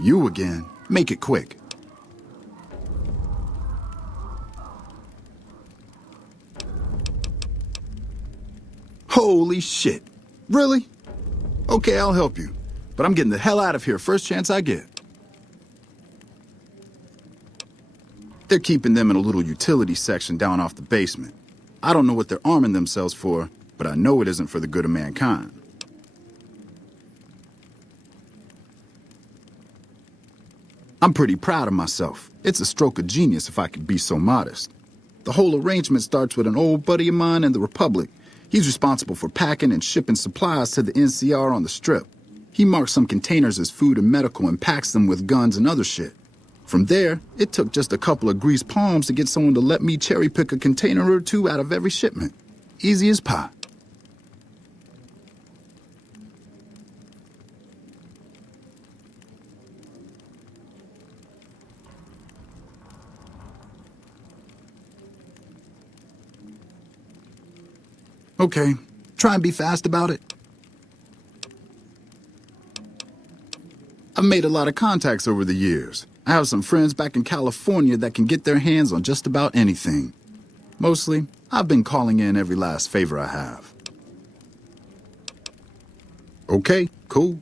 You again. Make it quick. Holy shit. Really? Okay, I'll help you. But I'm getting the hell out of here first chance I get. They're keeping them in a little utility section down off the basement. I don't know what they're arming themselves for, but I know it isn't for the good of mankind. I'm pretty proud of myself. It's a stroke of genius if I could be so modest. The whole arrangement starts with an old buddy of mine in the Republic. He's responsible for packing and shipping supplies to the NCR on the Strip. He marks some containers as food and medical and packs them with guns and other shit. From there, it took just a couple of greased palms to get someone to let me cherry pick a container or two out of every shipment. Easy as pie. Okay, try and be fast about it. I've made a lot of contacts over the years. I have some friends back in California that can get their hands on just about anything. Mostly, I've been calling in every last favor I have. Okay, cool.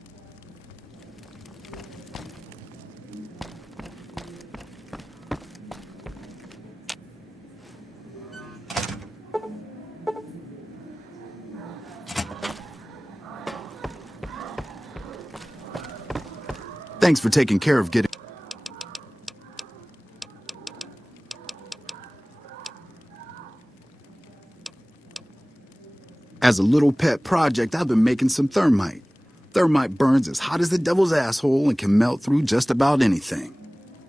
Thanks for taking care of getting... As a little pet project, I've been making some thermite. Thermite burns as hot as the devil's asshole and can melt through just about anything.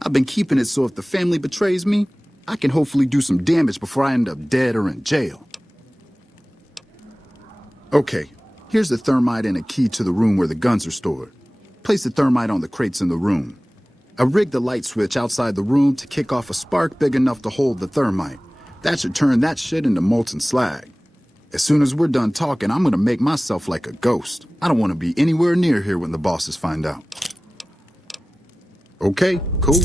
I've been keeping it so if the family betrays me, I can hopefully do some damage before I end up dead or in jail. Okay, here's the thermite and a key to the room where the guns are stored. Place the thermite on the crates in the room. I rigged the light switch outside the room to kick off a spark big enough to hold the thermite. That should turn that shit into molten slag. As soon as we're done talking, I'm gonna make myself like a ghost. I don't want to be anywhere near here when the bosses find out. Okay, cool.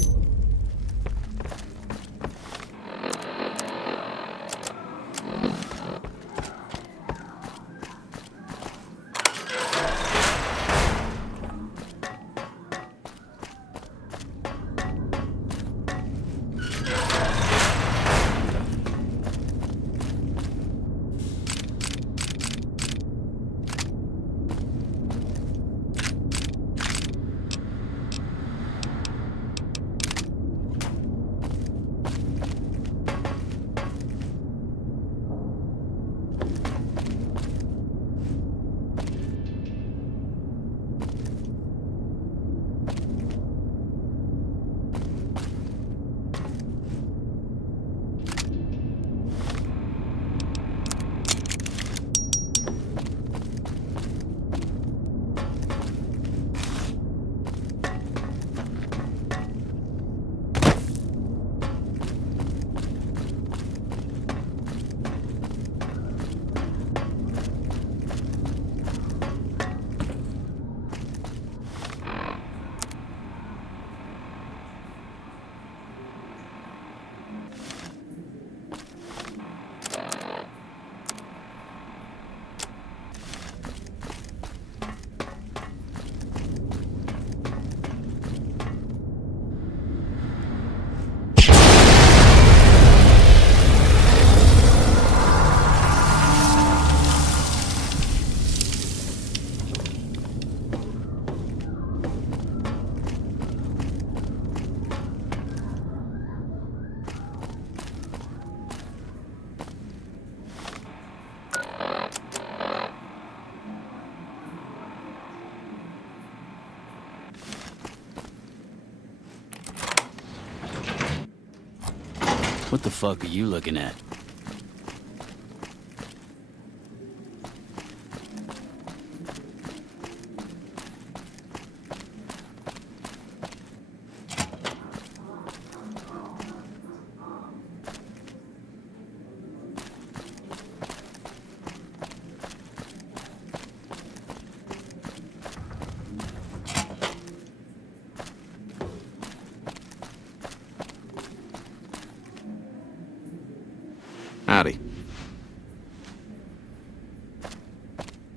What the fuck are you looking at?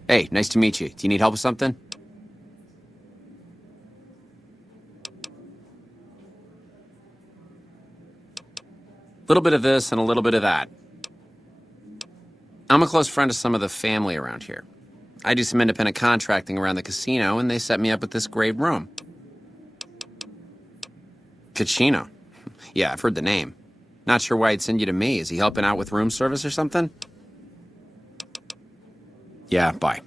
Hey, nice to meet you. Do you need help with something? A little bit of this and a little bit of that. I'm a close friend of some of the family around here. I do some independent contracting around the casino, and they set me up with this great room. Cachino. Yeah, I've heard the name. Not sure why he'd send you to me. Is he helping out with room service or something? Yeah, bye.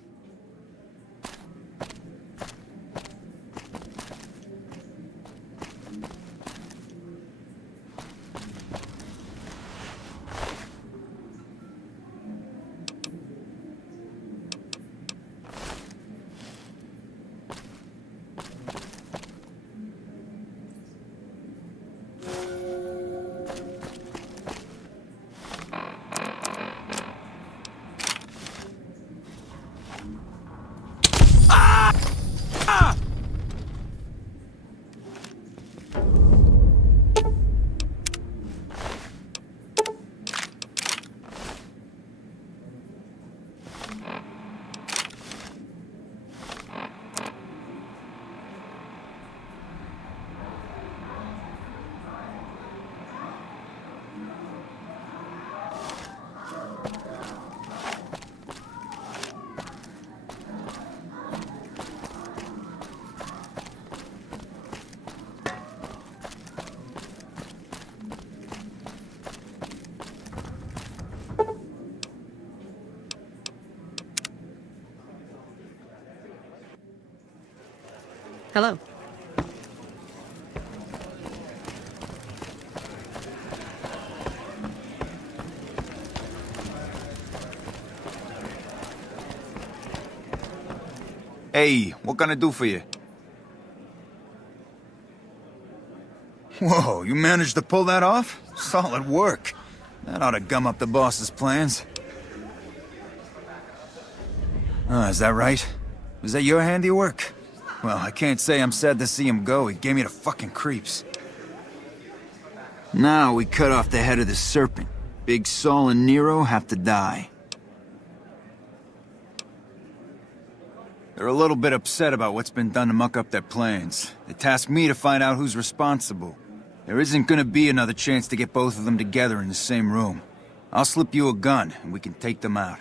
Hello. Hey, what can I do for you? Whoa, you managed to pull that off? Solid work. That ought to gum up the boss's plans. Is that right? Was that your handiwork? Well, I can't say I'm sad to see him go. He gave me the fucking creeps. Now we cut off the head of the serpent. Big Saul and Nero have to die. They're a little bit upset about what's been done to muck up their plans. They tasked me to find out who's responsible. There isn't gonna be another chance to get both of them together in the same room. I'll slip you a gun, and we can take them out.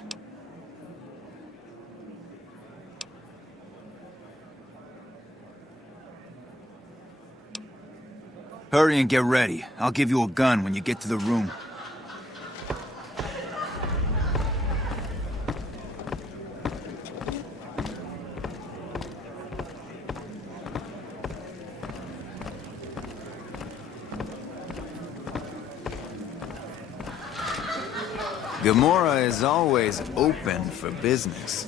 Hurry and get ready. I'll give you a gun when you get to the room. Gamora is always open for business.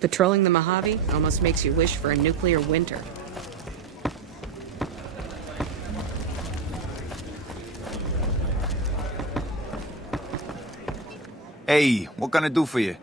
Patrolling the Mojave almost makes you wish for a nuclear winter. Hey, what can I do for you?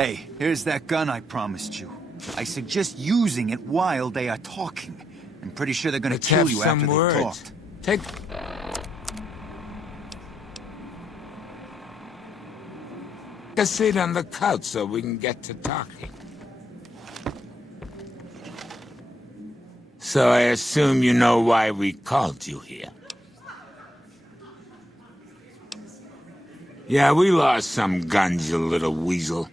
Hey, here's that gun I promised you. I suggest using it while they are talking. I'm pretty sure they're gonna Let's kill have you some after words. they've talked. Take... a seat on the couch so we can get to talking. So I assume you know why we called you here. Yeah, we lost some guns, you little weasel.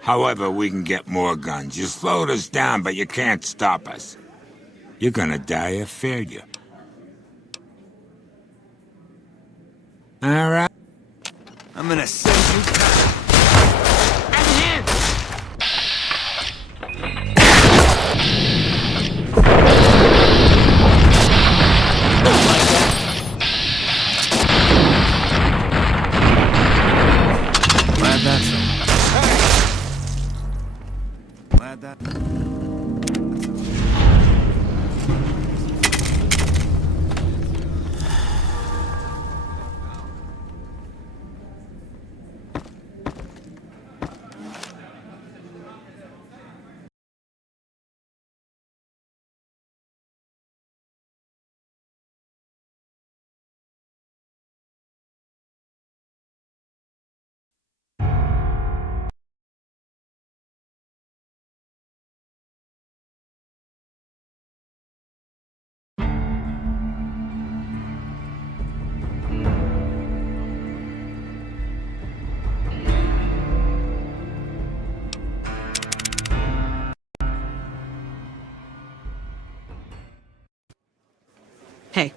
However, we can get more guns. You slowed us down, but you can't stop us. You're gonna die of failure. All right. I'm gonna send you... Glad that's over. Glad that... Hey,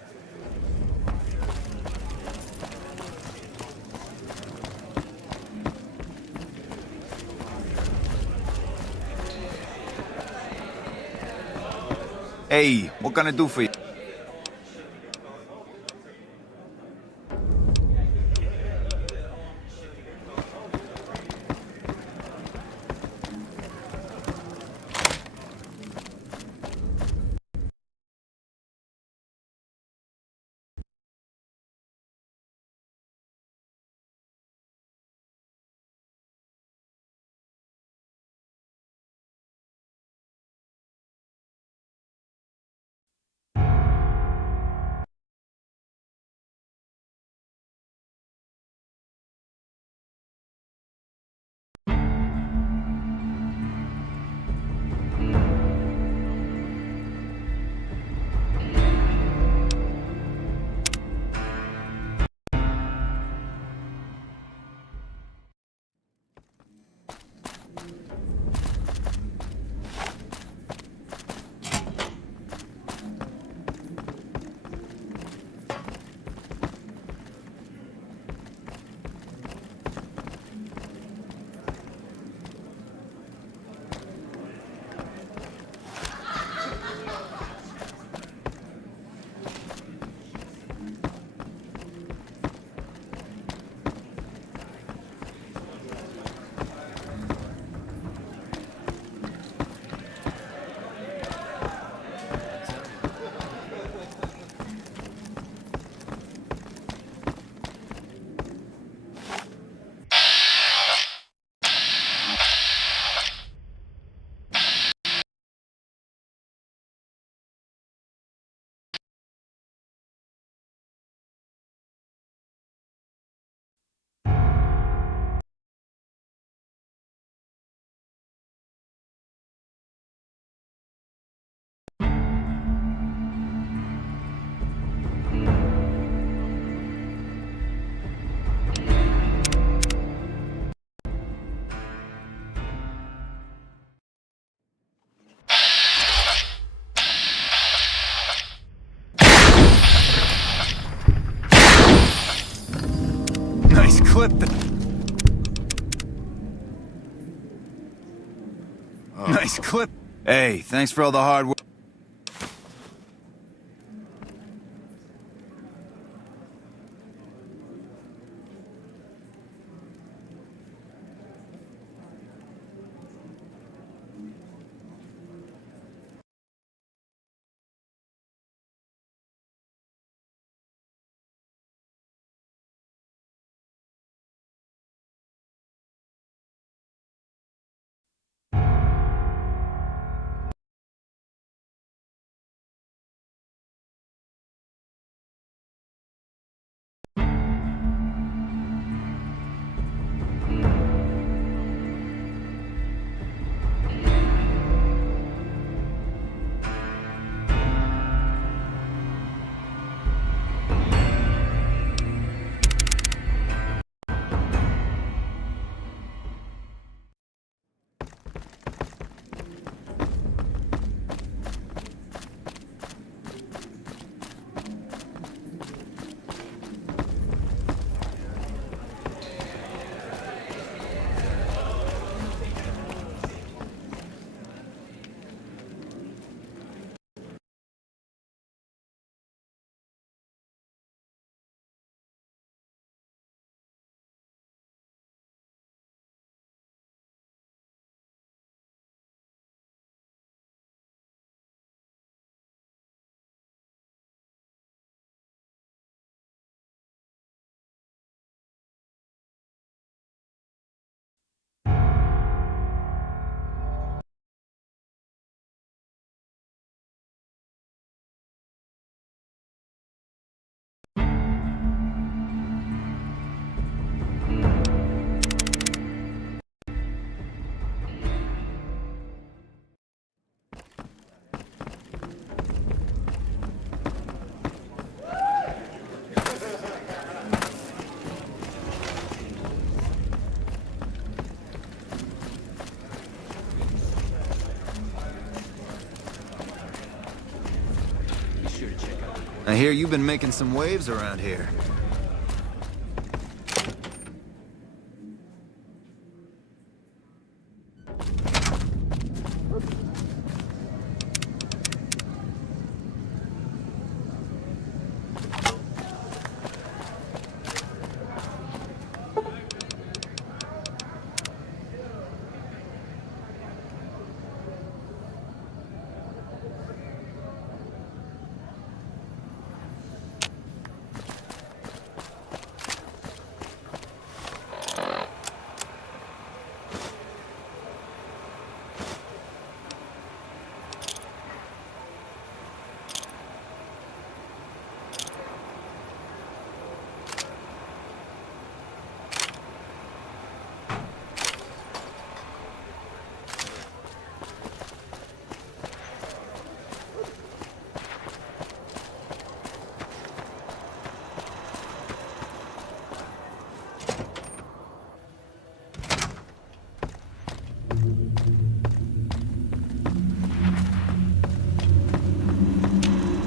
Hey, what can I do for you? Nice clip. Nice clip. Hey, thanks for all the hard work. I hear you've been making some waves around here.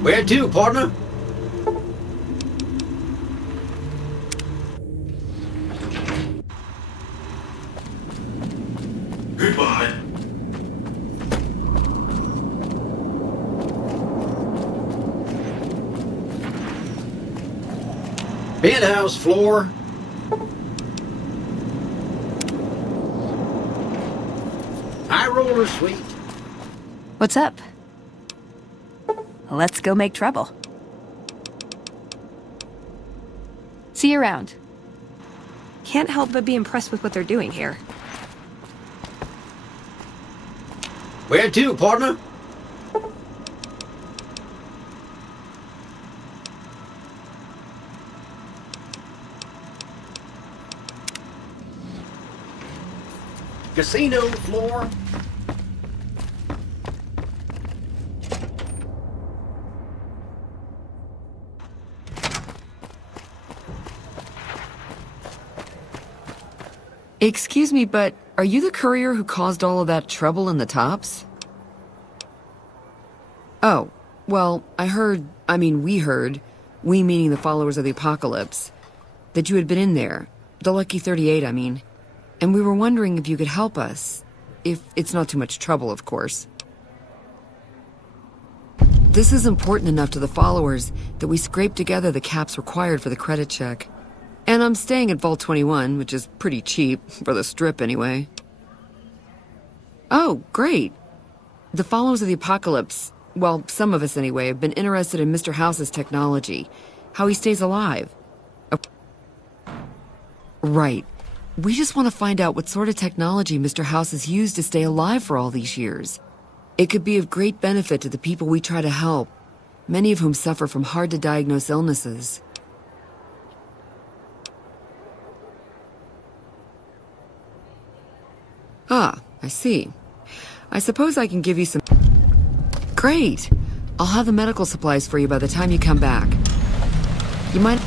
Where to, partner? Goodbye. Penthouse floor. High roller suite. What's up? Let's go make trouble. See you around. Can't help but be impressed with what they're doing here. Where to, partner? Casino floor. Excuse me, but are you the courier who caused all of that trouble in the tops? Oh, well, we heard, we meaning the followers of the apocalypse, that you had been in there, the Lucky 38, I mean, and we were wondering if you could help us, if it's not too much trouble, of course. This is important enough to the followers that we scraped together the caps required for the credit check. And I'm staying at Vault 21, which is pretty cheap, for the Strip anyway. Oh, great. The followers of the apocalypse, well, some of us anyway, have been interested in Mr. House's technology, how he stays alive. Right. We just want to find out what sort of technology Mr. House has used to stay alive for all these years. It could be of great benefit to the people we try to help, many of whom suffer from hard-to-diagnose illnesses. Ah, I see. I suppose I can give you some... Great! I'll have the medical supplies for you by the time you come back. You might...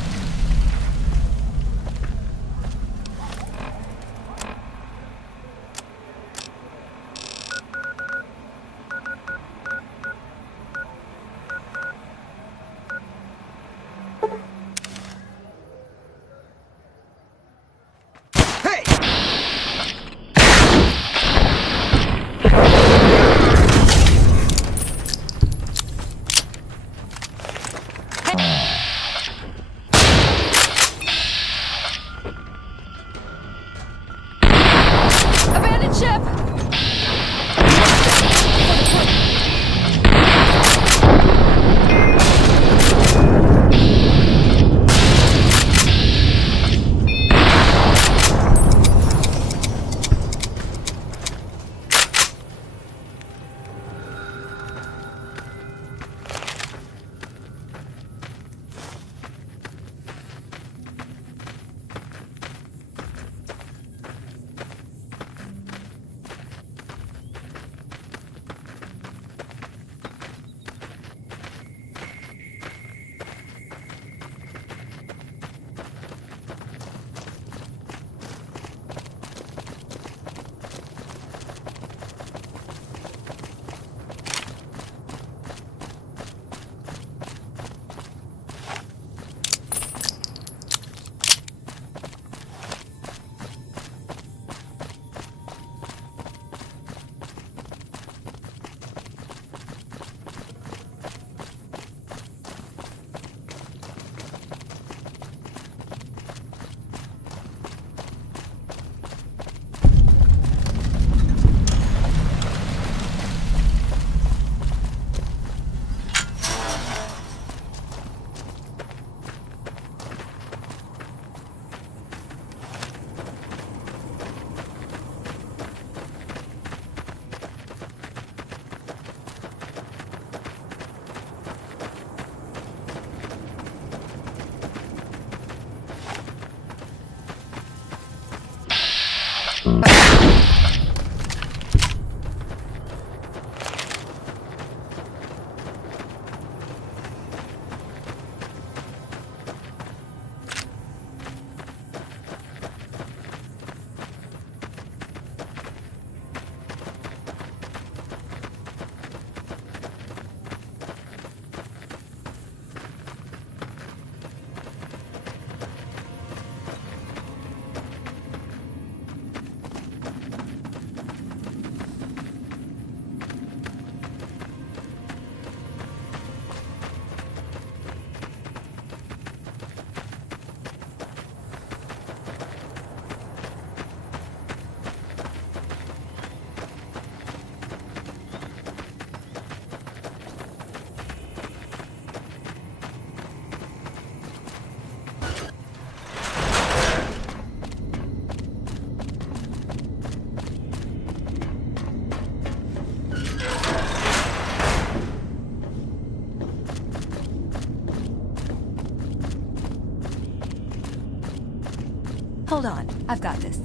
Hold on, I've got this.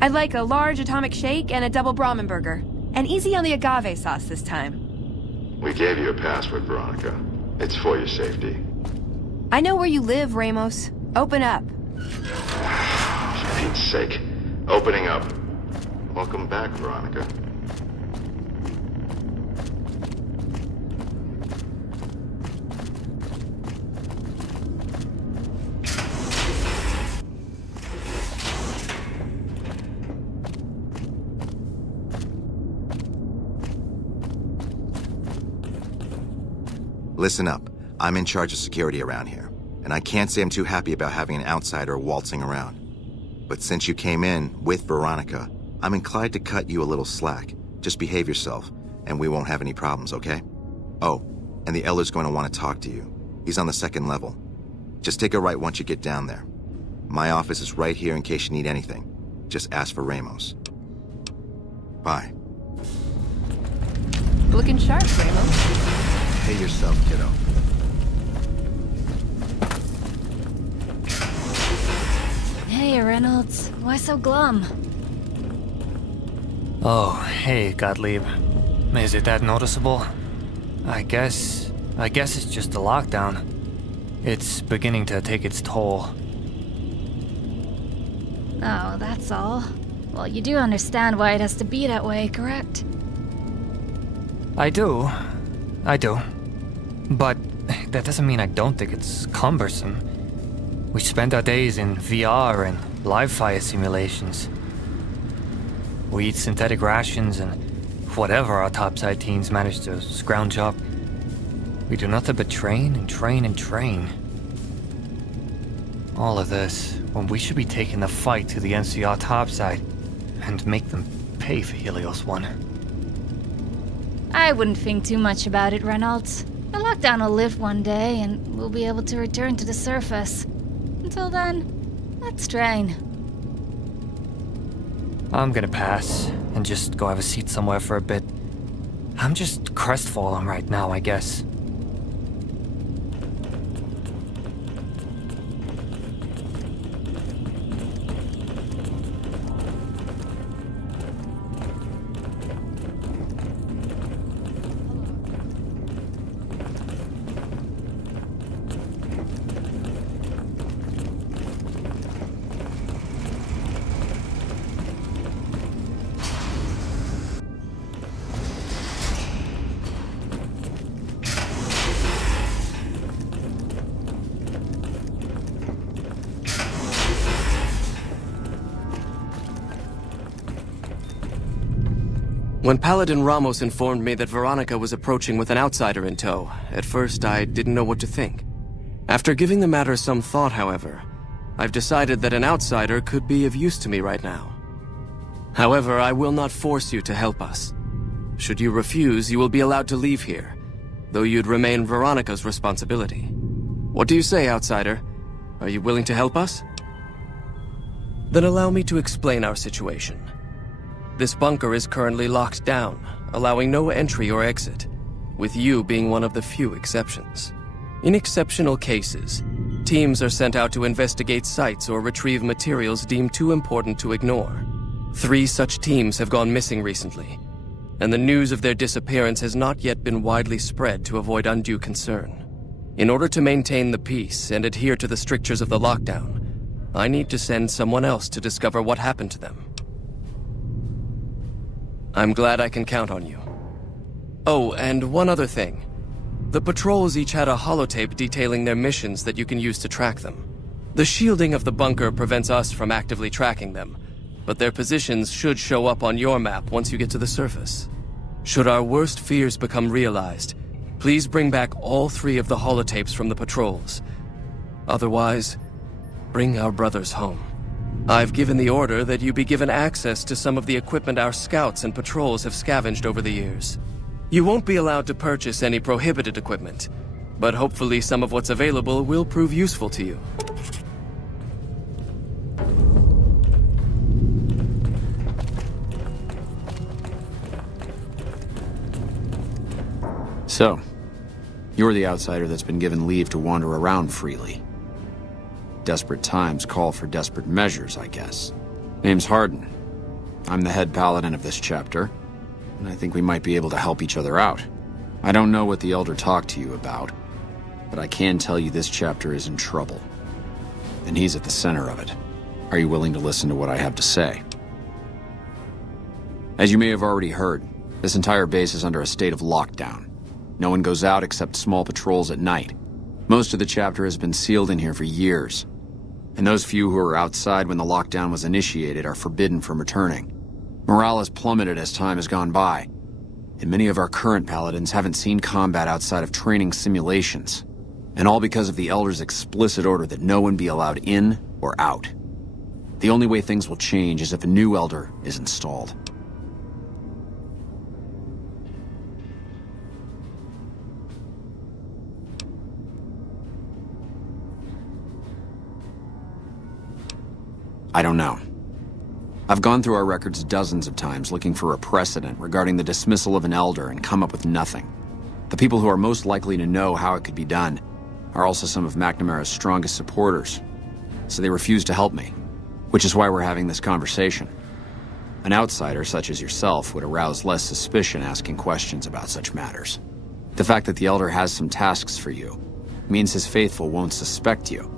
I'd like a large atomic shake and a double Brahmin burger. And easy on the agave sauce this time. We gave you a password, Veronica. It's for your safety. I know where you live, Ramos. Open up. For Pete's sake. Opening up. Welcome back, Veronica. Listen up. I'm in charge of security around here, and I can't say I'm too happy about having an outsider waltzing around. But since you came in with Veronica, I'm inclined to cut you a little slack. Just behave yourself, and we won't have any problems, okay? Oh, and the Elder's going to want to talk to you. He's on the 2nd level. Just take a right once you get down there. My office is right here in case you need anything. Just ask for Ramos. Bye. Looking sharp, Ramos. Behave yourself, kiddo. Hey, Reynolds. Why so glum? Oh, hey, Gottlieb. Is it that noticeable? I guess it's just a lockdown. It's beginning to take its toll. Oh, that's all. Well, you do understand why it has to be that way, correct? I do. But that doesn't mean I don't think it's cumbersome. We spend our days in VR and live fire simulations. We eat synthetic rations and whatever our topside teens manage to scrounge up. We do nothing but train and train and train. All of this when we should be taking the fight to the NCR topside and make them pay for Helios 1. I wouldn't think too much about it, Reynolds. The lockdown will lift one day, and we'll be able to return to the surface. Until then, let's train. I'm gonna pass and just go have a seat somewhere for a bit. I'm just crestfallen right now, I guess. When Paladin Ramos informed me that Veronica was approaching with an outsider in tow, at first I didn't know what to think. After giving the matter some thought, however, I've decided that an outsider could be of use to me right now. However, I will not force you to help us. Should you refuse, you will be allowed to leave here, though you'd remain Veronica's responsibility. What do you say, outsider? Are you willing to help us? Then allow me to explain our situation. This bunker is currently locked down, allowing no entry or exit, with you being one of the few exceptions. In exceptional cases, teams are sent out to investigate sites or retrieve materials deemed too important to ignore. 3 such teams have gone missing recently, and the news of their disappearance has not yet been widely spread to avoid undue concern. In order to maintain the peace and adhere to the strictures of the lockdown, I need to send someone else to discover what happened to them. I'm glad I can count on you. Oh, and one other thing. The patrols each had a holotape detailing their missions that you can use to track them. The shielding of the bunker prevents us from actively tracking them, but their positions should show up on your map once you get to the surface. Should our worst fears become realized, please bring back all 3 of the holotapes from the patrols. Otherwise, bring our brothers home. I've given the order that you be given access to some of the equipment our scouts and patrols have scavenged over the years. You won't be allowed to purchase any prohibited equipment, but hopefully some of what's available will prove useful to you. So, you're the outsider that's been given leave to wander around freely. Desperate times call for desperate measures, I guess. Name's Hardin. I'm the head paladin of this chapter, and I think we might be able to help each other out. I don't know what the Elder talked to you about, but I can tell you this chapter is in trouble. And he's at the center of it. Are you willing to listen to what I have to say? As you may have already heard, this entire base is under a state of lockdown. No one goes out except small patrols at night. Most of the chapter has been sealed in here for years, and those few who were outside when the lockdown was initiated are forbidden from returning. Morale has plummeted as time has gone by, and many of our current paladins haven't seen combat outside of training simulations, and all because of the Elder's explicit order that no one be allowed in or out. The only way things will change is if a new Elder is installed. I don't know. I've gone through our records dozens of times looking for a precedent regarding the dismissal of an Elder and come up with nothing. The people who are most likely to know how it could be done are also some of McNamara's strongest supporters, so they refuse to help me, which is why we're having this conversation. An outsider such as yourself would arouse less suspicion asking questions about such matters. The fact that the Elder has some tasks for you means his faithful won't suspect you,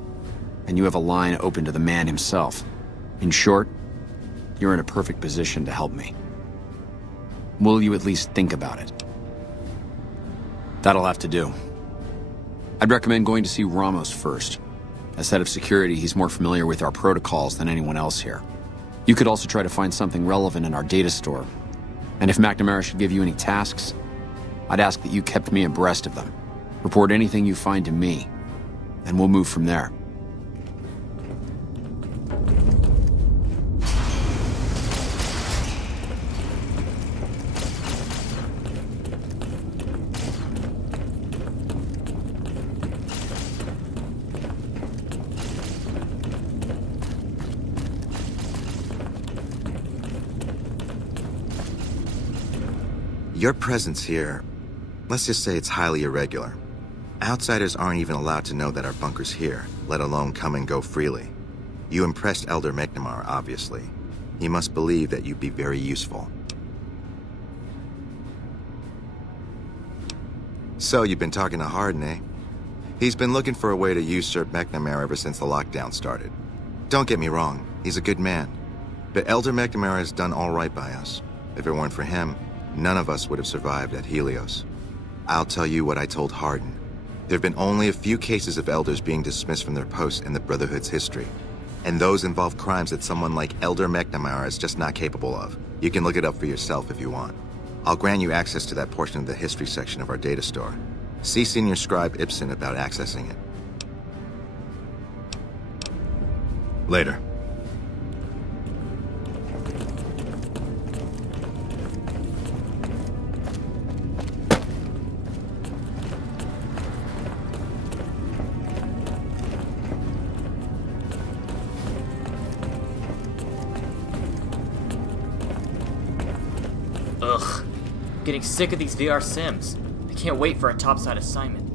and you have a line open to the man himself. In short, you're in a perfect position to help me. Will you at least think about it? That'll have to do. I'd recommend going to see Ramos first. As head of security, he's more familiar with our protocols than anyone else here. You could also try to find something relevant in our data store. And if McNamara should give you any tasks, I'd ask that you kept me abreast of them. Report anything you find to me, and we'll move from there. Your presence here, let's just say it's highly irregular. Outsiders aren't even allowed to know that our bunker's here, let alone come and go freely. You impressed Elder McNamara, obviously. He must believe that you'd be very useful. So you've been talking to Hardin, eh? He's been looking for a way to usurp McNamara ever since the lockdown started. Don't get me wrong, he's a good man. But Elder McNamara has done all right by us. If it weren't for him, none of us would have survived at Helios. I'll tell you what I told Hardin. There have been only a few cases of elders being dismissed from their posts in the Brotherhood's history. And those involve crimes that someone like Elder McNamara is just not capable of. You can look it up for yourself if you want. I'll grant you access to that portion of the history section of our data store. See Senior Scribe Ibsen about accessing it. Later. Ugh. Getting sick of these VR sims. I can't wait for a topside assignment.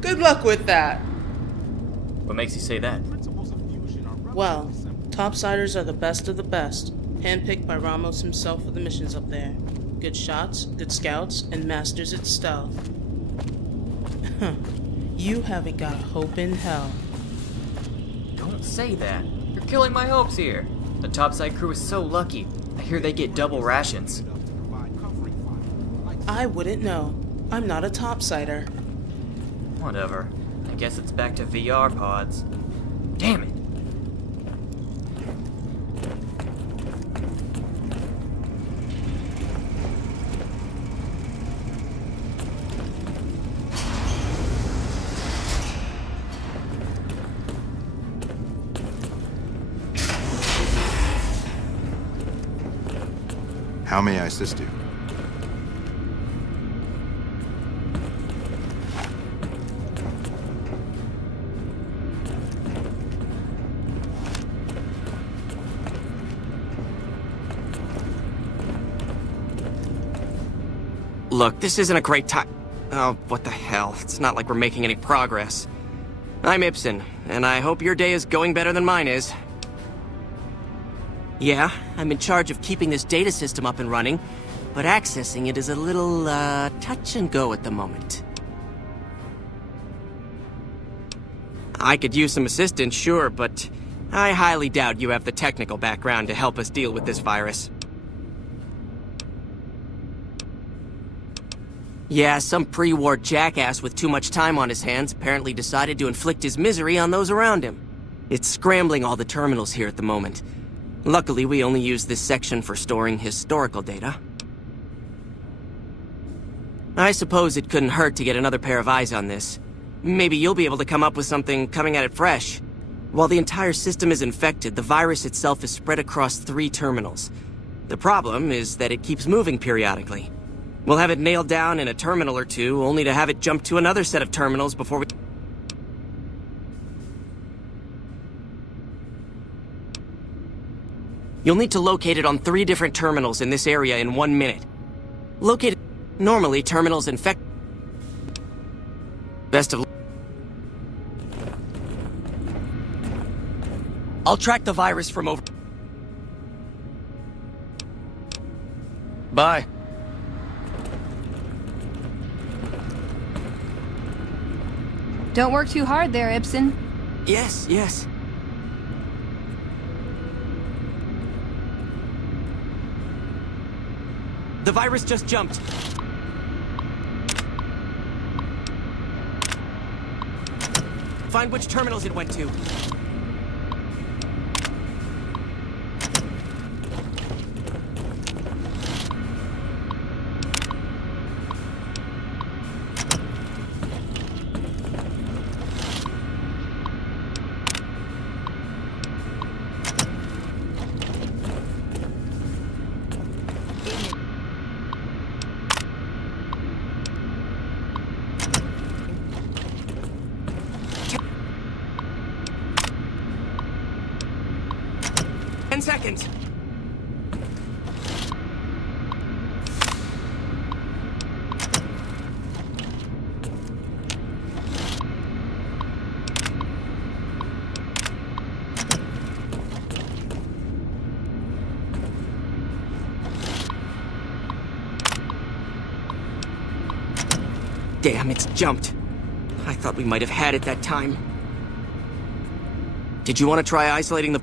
Good luck with that. What makes you say that? Well, topsiders are the best of the best, handpicked by Ramos himself for the missions up there. Good shots, good scouts, and masters at stealth. You haven't got a hope in hell. Don't say that. You're killing my hopes here. The topside crew is so lucky. I hear they get double rations. I wouldn't know. I'm not a topsider. Whatever. I guess it's back to VR pods. Damn it. How may I assist you? Look, this isn't a great time. Oh, what the hell. It's not like we're making any progress. I'm Ibsen, and I hope your day is going better than mine is. Yeah, I'm in charge of keeping this data system up and running, but accessing it is a little, touch and go at the moment. I could use some assistance, sure, but I highly doubt you have the technical background to help us deal with this virus. Yeah, some pre-war jackass with too much time on his hands apparently decided to inflict his misery on those around him. It's scrambling all the terminals here at the moment. Luckily, we only use this section for storing historical data. I suppose it couldn't hurt to get another pair of eyes on this. Maybe you'll be able to come up with something coming at it fresh. While the entire system is infected, the virus itself is spread across 3 terminals. The problem is that it keeps moving periodically. We'll have it nailed down in a terminal or two, only to have it jump to another set of terminals before we... You'll need to locate it on 3 different terminals in this area in 1 minute. Locate it... Normally, terminals infect... Best of... I'll track the virus from over... Bye. Don't work too hard there, Ibsen. Yes, yes. The virus just jumped. Find which terminals it went to. Seconds. Damn, it's jumped. I thought we might have had it that time. Did you want to try isolating the...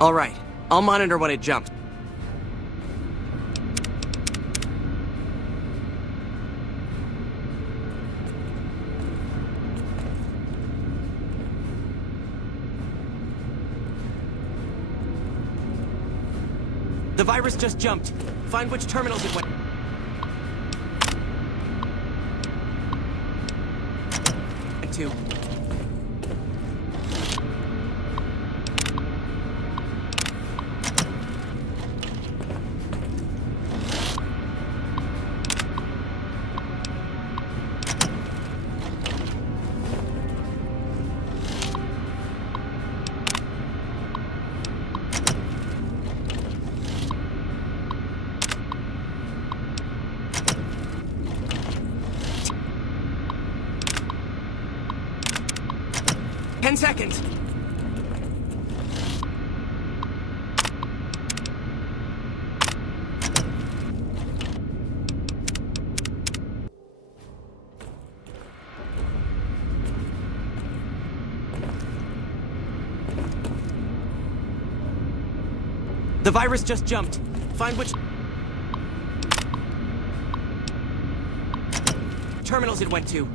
All right, I'll monitor when it jumps. The virus just jumped. Find which terminals it went to. Seconds. The virus just jumped. Find which terminals it went to.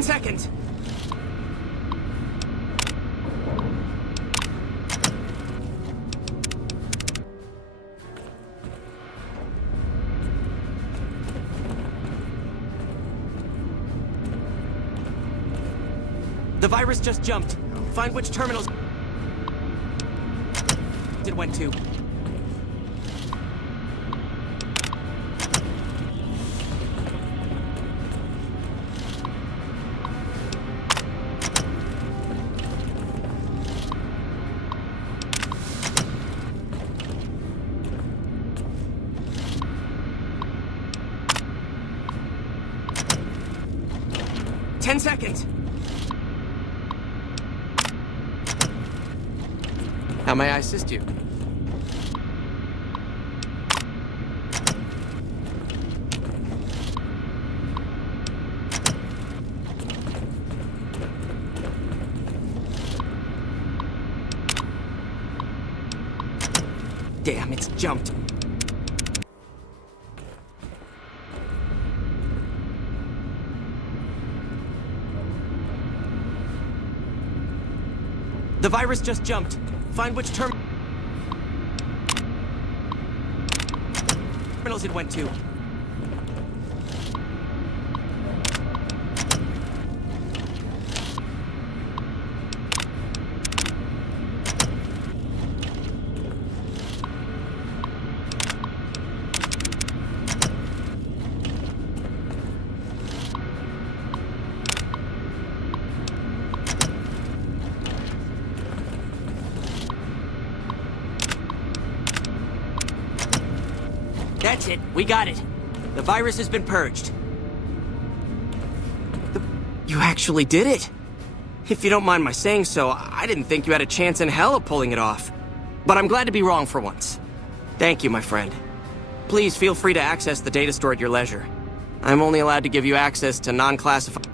Seconds. The virus just jumped. Find which terminals it went to. Ten seconds. How may I assist you? Damn, it's jumped. The virus just jumped. Find which terminals it went to. That's it. We got it. The virus has been purged. You actually did it. If you don't mind my saying so, I didn't think you had a chance in hell of pulling it off. But I'm glad to be wrong for once. Thank you, my friend. Please feel free to access the data store at your leisure. I'm only allowed to give you access to non-classified...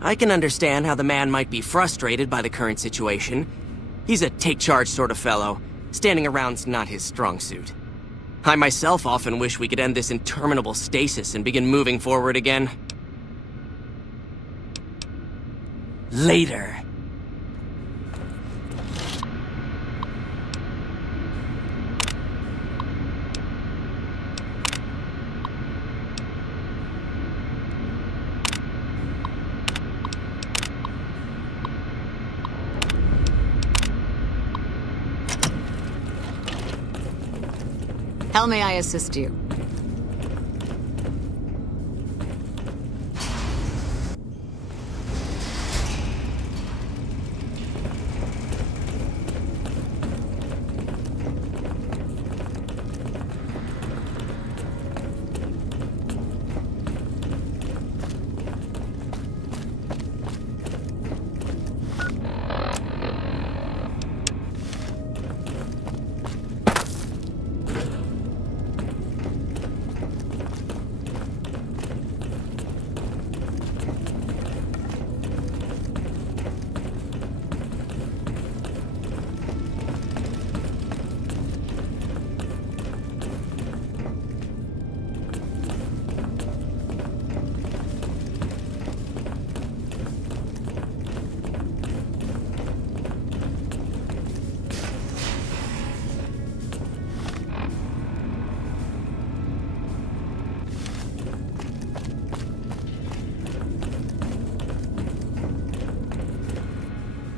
I can understand how the man might be frustrated by the current situation. He's a take-charge sort of fellow. Standing around's not his strong suit. I myself often wish we could end this interminable stasis and begin moving forward again. Later. How may I assist you?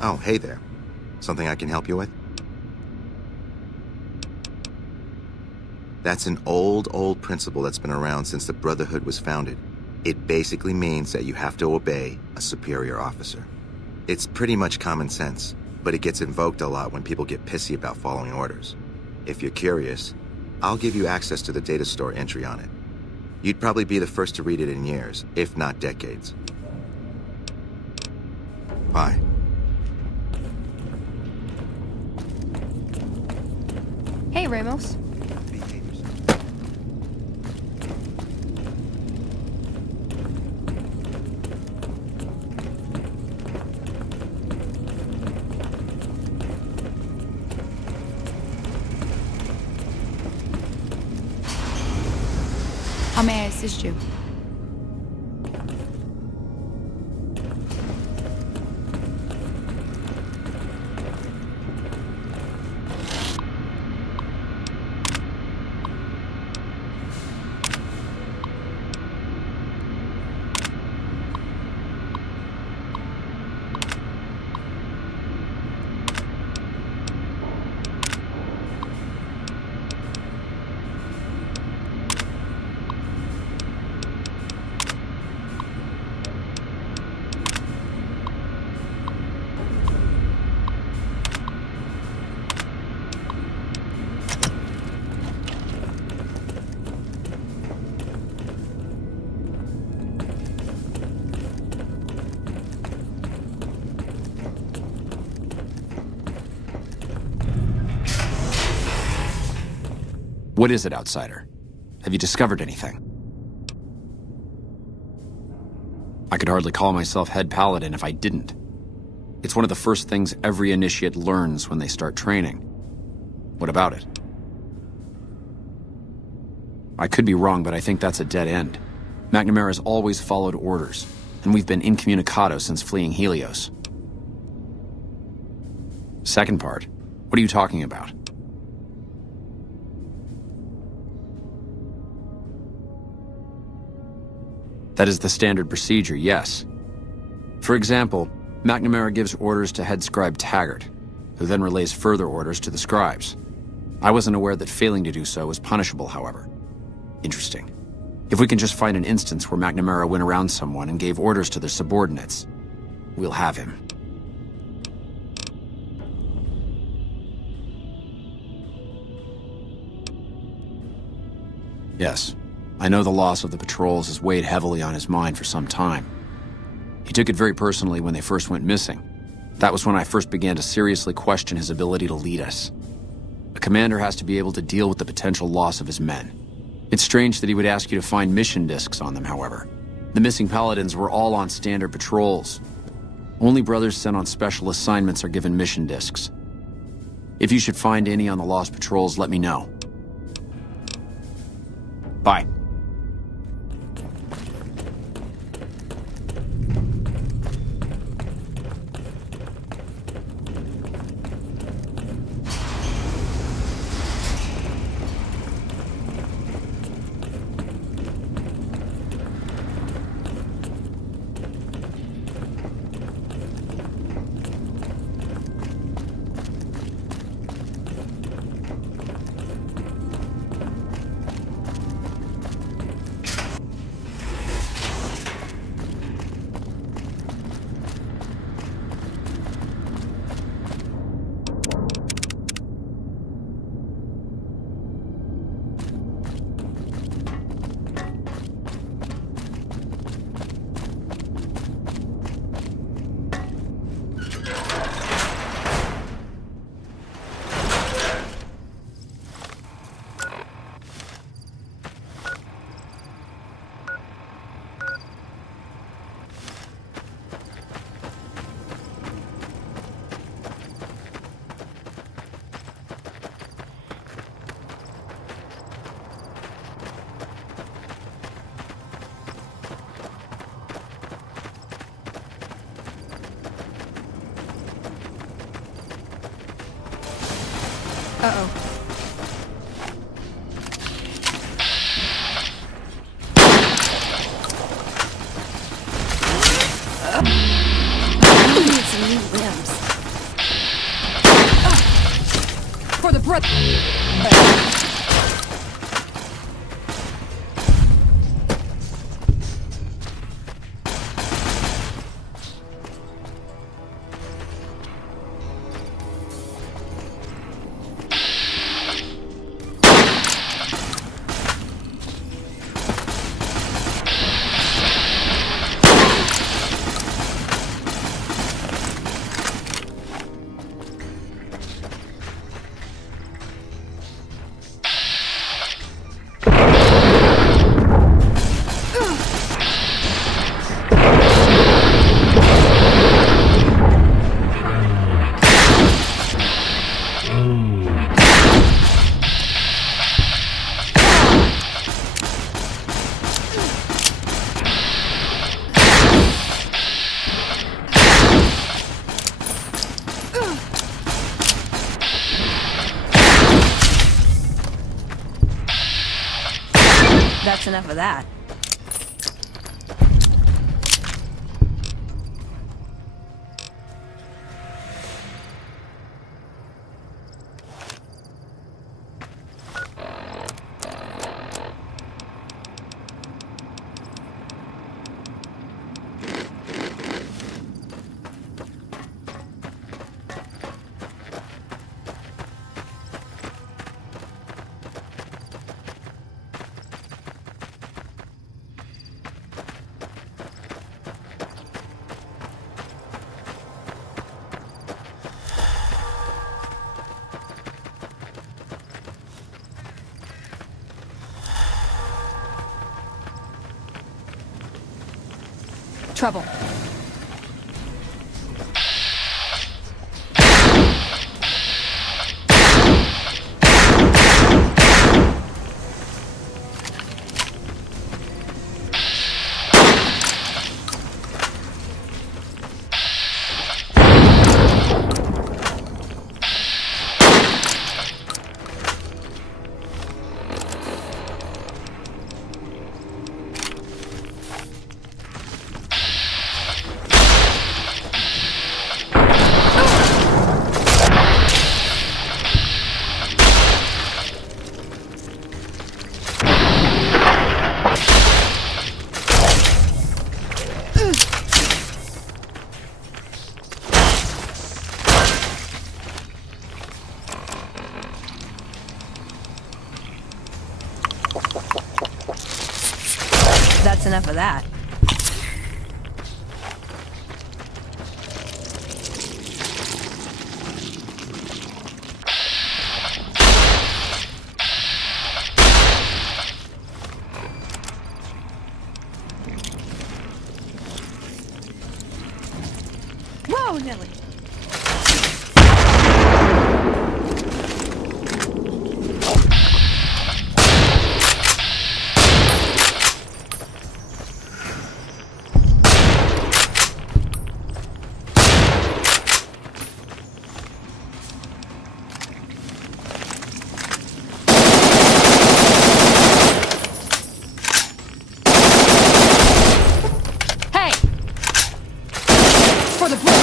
Oh, hey there. Something I can help you with? That's an old principle that's been around since the Brotherhood was founded. It basically means that you have to obey a superior officer. It's pretty much common sense, but it gets invoked a lot when people get pissy about following orders. If you're curious, I'll give you access to the data store entry on it. You'd probably be the first to read it in years, if not decades. Bye. Hey, Ramos. How may I assist you? What is it, Outsider? Have you discovered anything? I could hardly call myself head paladin if I didn't. It's one of the first things every initiate learns when they start training. What about it? I could be wrong, but I think that's a dead end. McNamara's always followed orders, and we've been incommunicado since fleeing Helios. Second part, what are you talking about? That is the standard procedure, yes. For example, McNamara gives orders to head scribe Taggart, who then relays further orders to the scribes. I wasn't aware that failing to do so was punishable, however. Interesting. If we can just find an instance where McNamara went around someone and gave orders to their subordinates, we'll have him. Yes, I know the loss of the patrols has weighed heavily on his mind for some time. He took it very personally when they first went missing. That was when I first began to seriously question his ability to lead us. A commander has to be able to deal with the potential loss of his men. It's strange that he would ask you to find mission discs on them, however. The missing paladins were all on standard patrols. Only brothers sent on special assignments are given mission discs. If you should find any on the lost patrols, let me know. Bye. Uh-oh. I need some new limbs. For the brother. That's enough of that. Trouble. That's enough of that. Whoa, Nelly. For the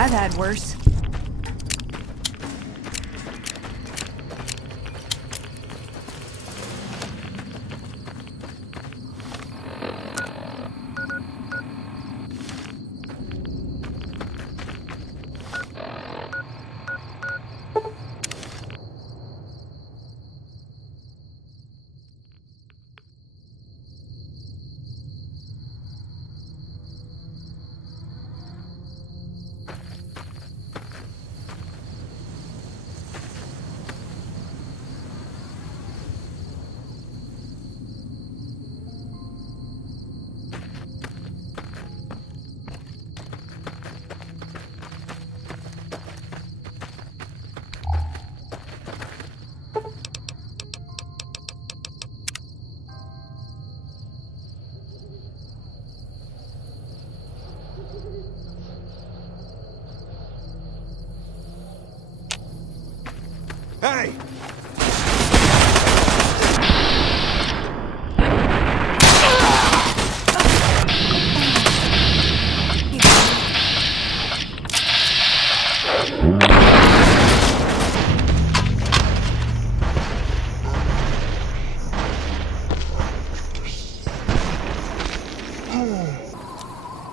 I've had worse. Hey!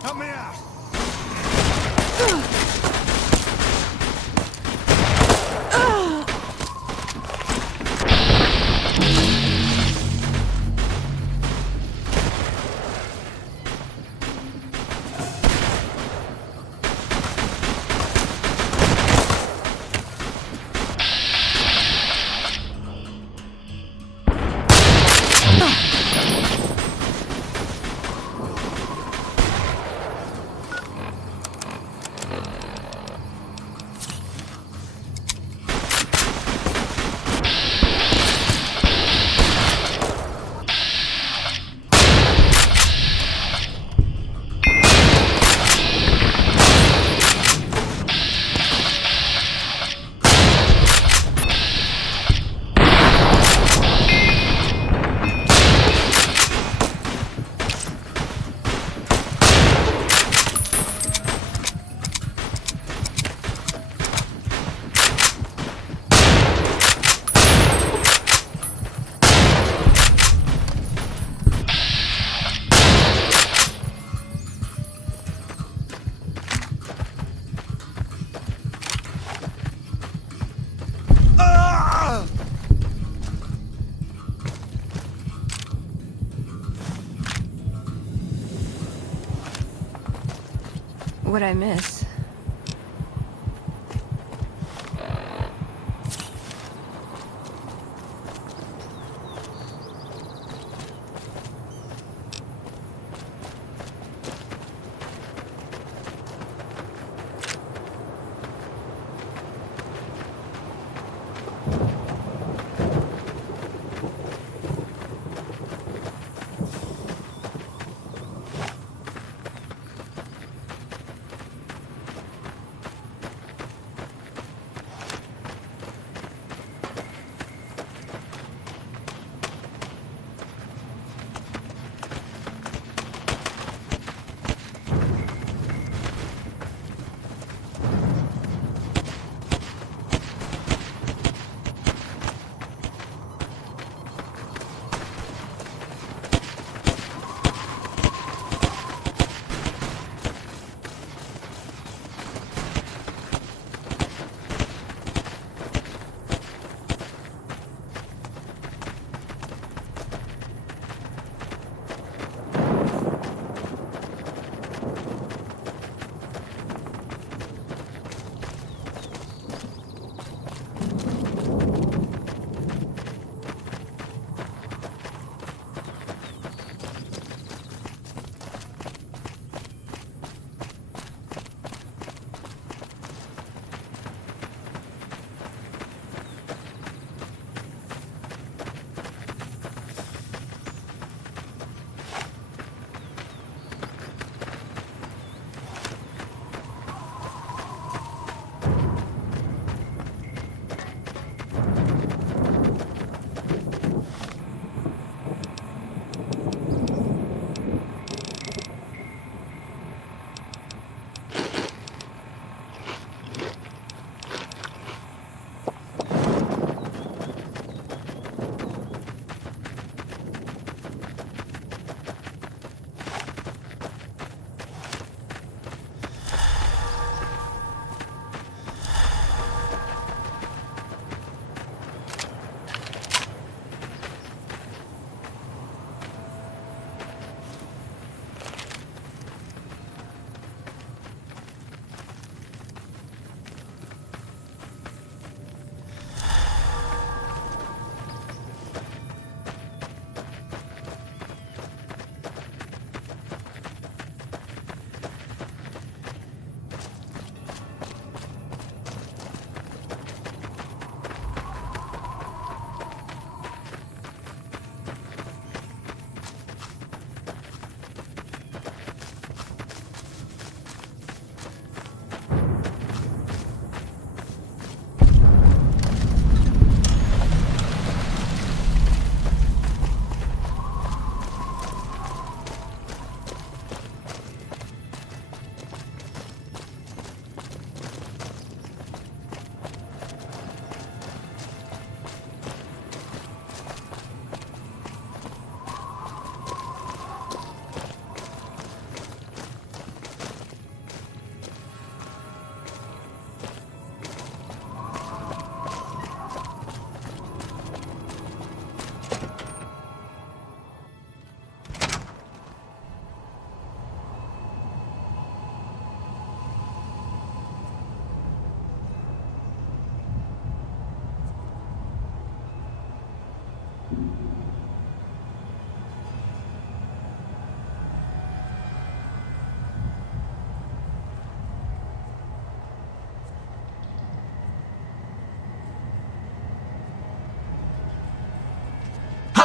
Help me out! what'd I miss?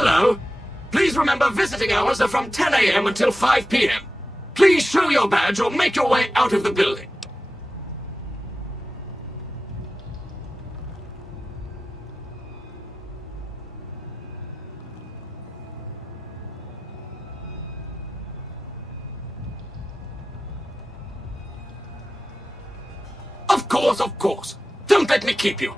Hello. Please remember visiting hours are from 10 a.m. until 5 p.m. Please show your badge or make your way out of the building. Of course, of course. Don't let me keep you.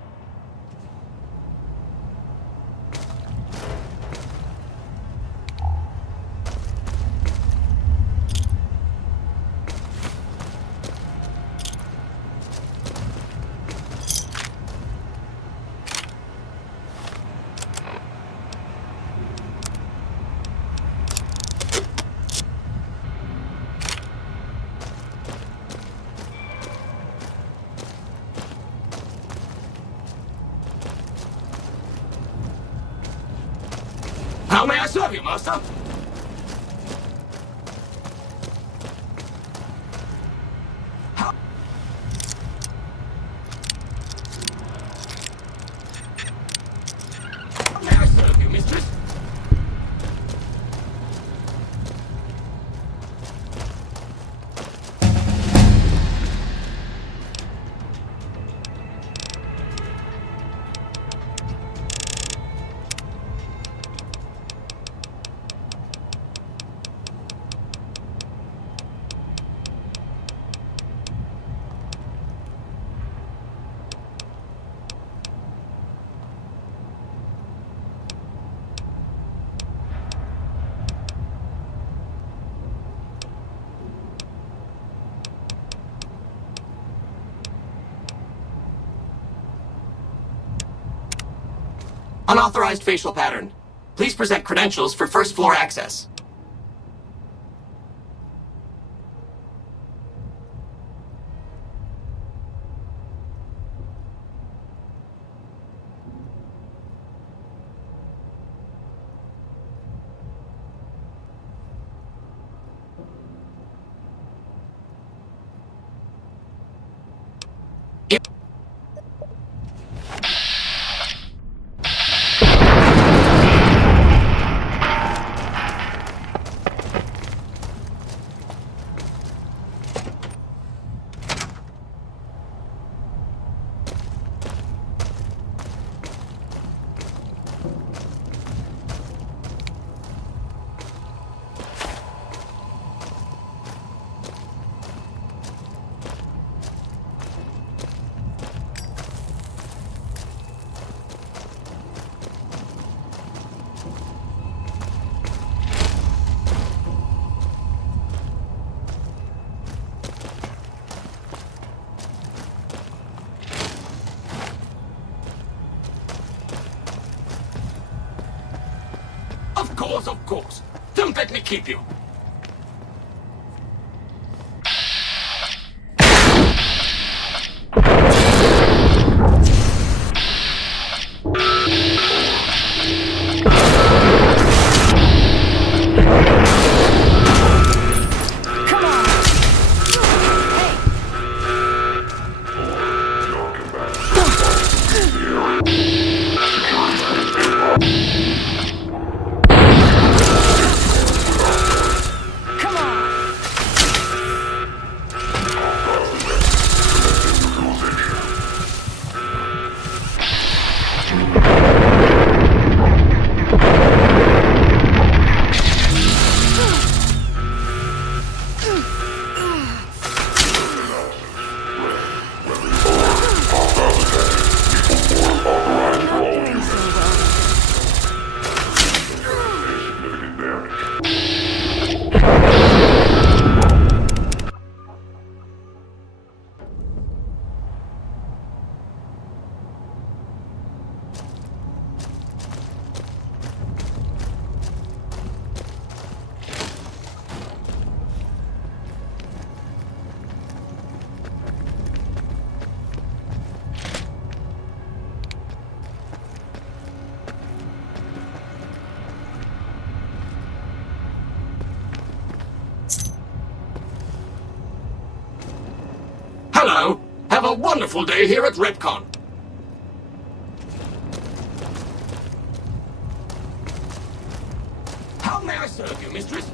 How may I serve you, Master? How may I serve you, mistress? Unauthorized facial pattern. Please present credentials for first floor access. Of course. Don't let me keep you. Hello. Have a wonderful day here at Redcon. How may I serve you, mistress?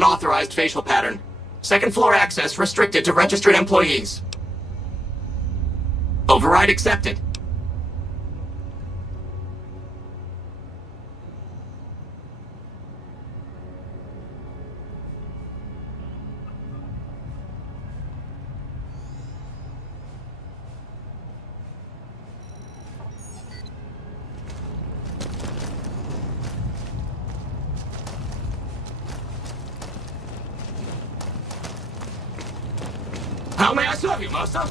unauthorized facial pattern. Second floor access restricted to registered employees. Override accepted. How may I serve you, master?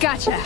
Gotcha.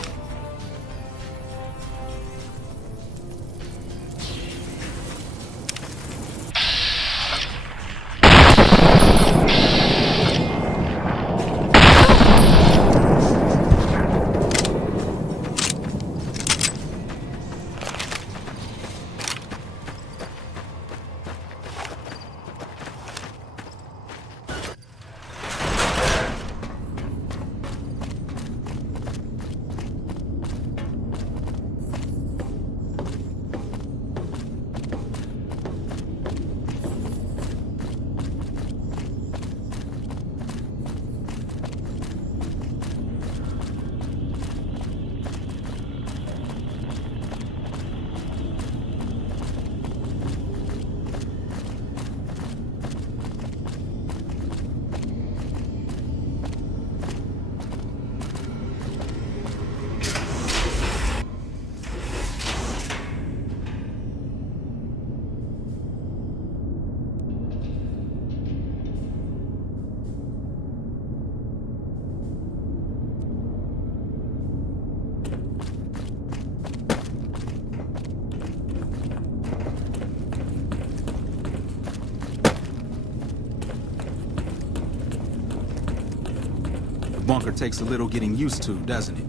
Bunker takes a little getting used to, doesn't it?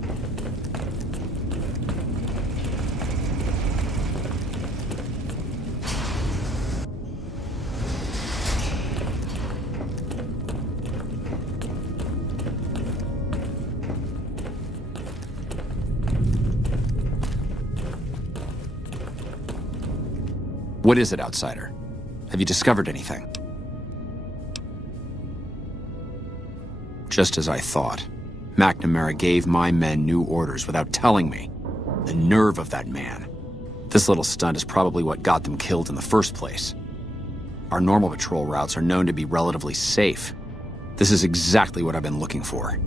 What is it, Outsider? Have you discovered anything? Just as I thought. McNamara gave my men new orders without telling me. The nerve of that man. This little stunt is probably what got them killed in the first place. Our normal patrol routes are known to be relatively safe. This is exactly what I've been looking for.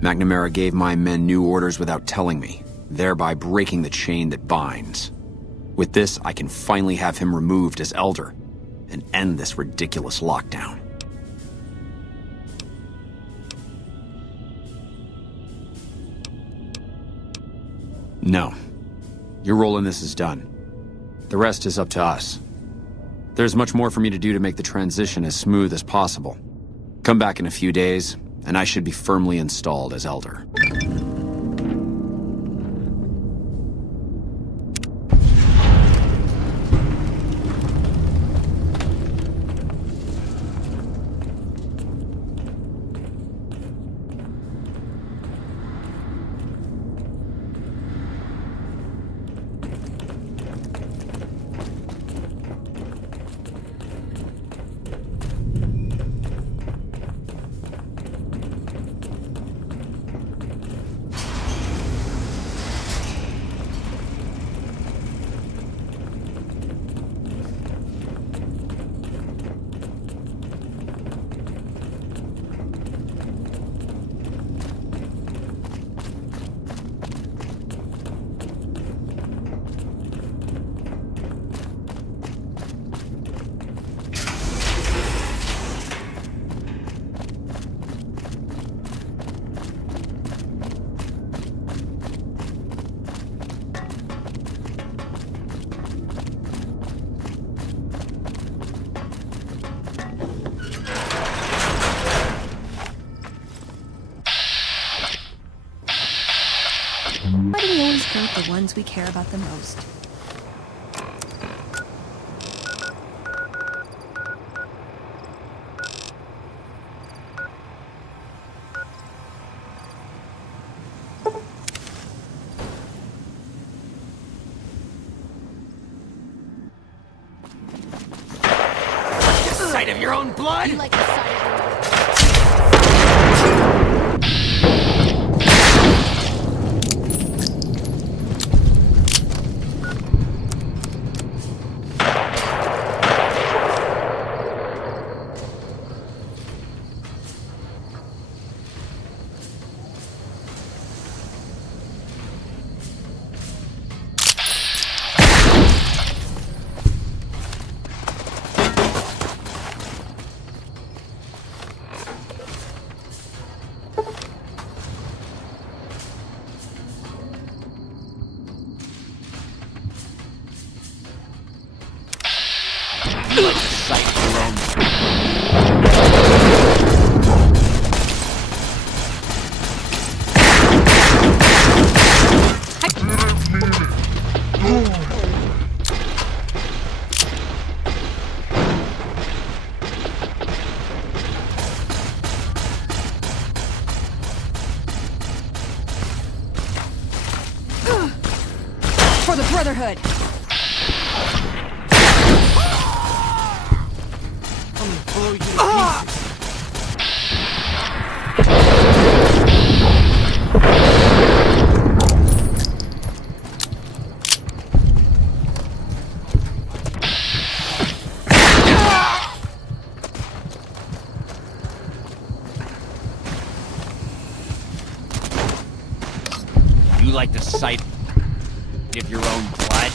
McNamara gave my men new orders without telling me, thereby breaking the chain that binds. With this, I can finally have him removed as Elder and end this ridiculous lockdown. No. Your role in this is done. The rest is up to us. There's much more for me to do to make the transition as smooth as possible. Come back in a few days, and I should be firmly installed as Elder. Why do we always hurt the ones we care about the most? The sight of your own blood? Like the sight of your own Brotherhood! I'm gonna blow you to pieces. You like the sight of your own blood?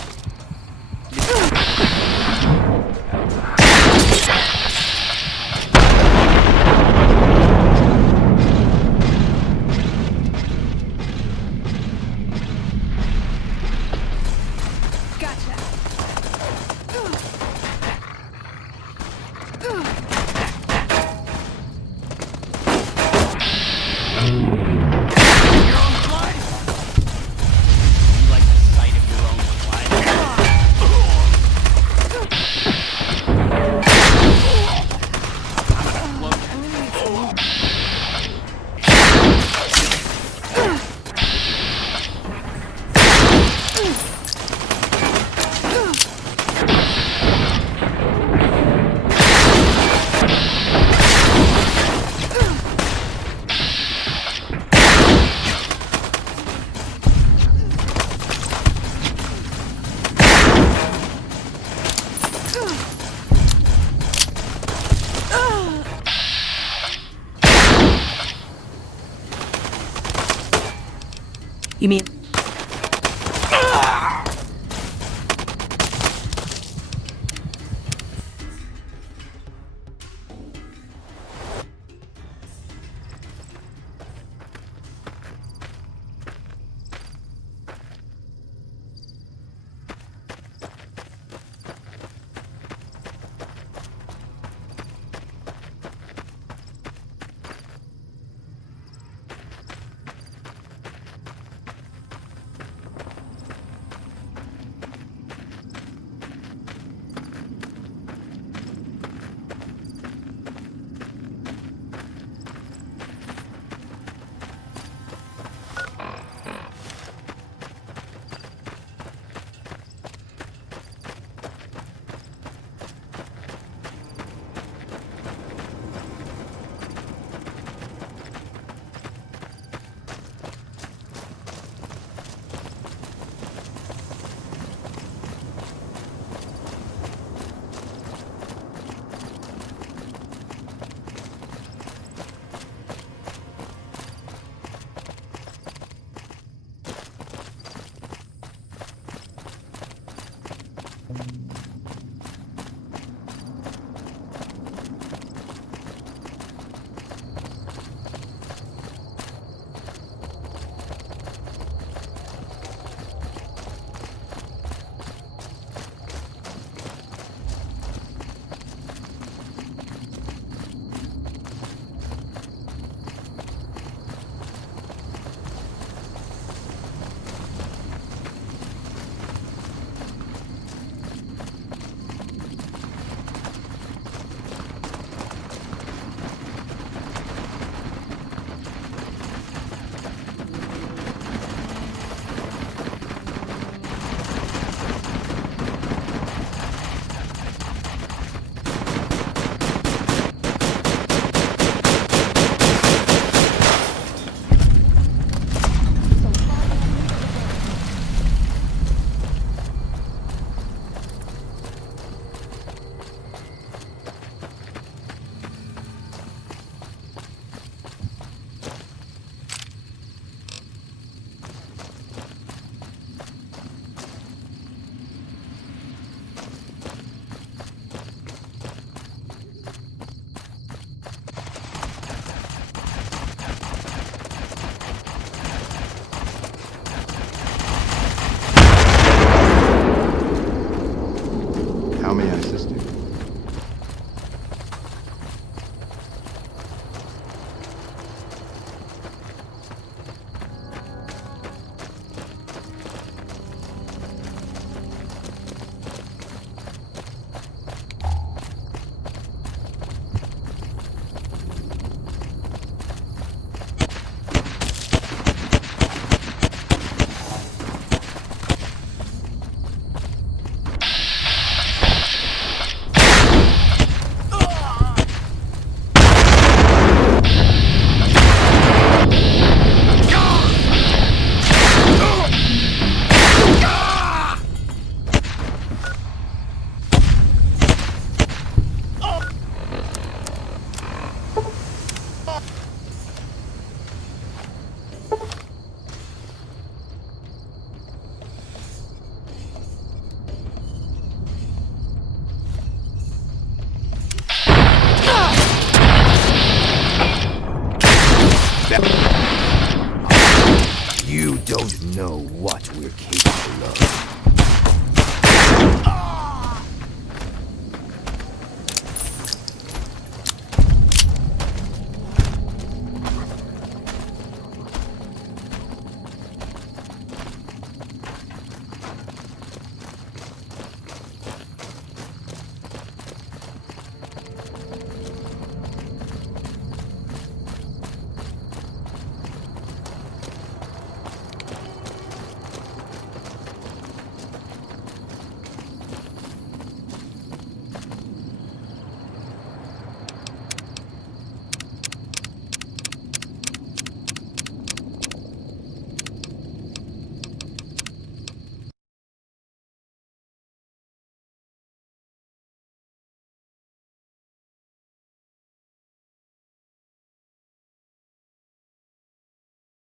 You mean